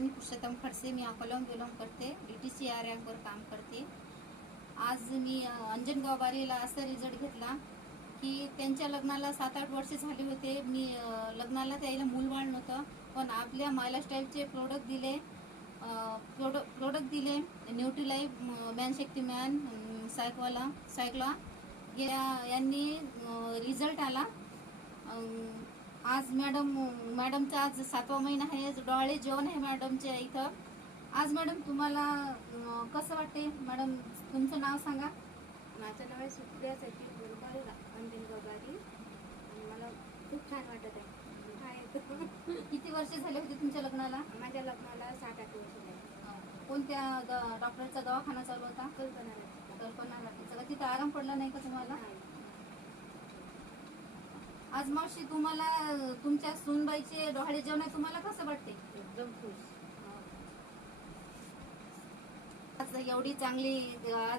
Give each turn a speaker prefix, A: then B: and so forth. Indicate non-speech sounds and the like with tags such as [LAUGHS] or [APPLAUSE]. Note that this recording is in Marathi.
A: मी पुरुषोत्तम खडसे मी अकोल्याहून बिलॉंग करते. डी टी सी आर रँकवर काम करते. आज मी अंजनगाव बारीला असा रिझल्ट घेतला की त्यांच्या लग्नाला सात आठ वर्षे झाले होते. मी लग्नाला त्याला मूलबाळ नव्हतं पण आपल्या मायला स्टाईलचे प्रोडक्ट दिले प्रोडक्ट प्रोडक्ट दिले. न्यूट्रीलाईफ मॅन शक्ती मॅन सायकवाला सायकला. या यांनी रिझल्ट आला. आज मॅडम मॅडमचा आज सातवा महिना आहे डोळे जेवण आहे मॅडमच्या इथं. आज मॅडम तुम्हाला कसं वाटते मॅडम तुमचं नाव सांगा.
B: माझं नाव आहे सुप्रिया सचिन बोरकर अंजन मला खूप छान वाटत आहे. [LAUGHS]
A: किती वर्ष झाले होते तुमच्या लग्नाला?
B: माझ्या लग्नाला सात आठ वर्ष झाली.
A: कोणत्या डॉक्टरचा दवाखाना चालू होता?
B: कल्पना.
A: कल्पना तिथं आराम पडला नाही का तुम्हाला. आज मावशी तुम्हाला तुमच्या सूनबाईचे डोहाळे जेवण तुम्हाला कसं वाटते?
B: एकदम खुश.
A: एवढी चांगली आज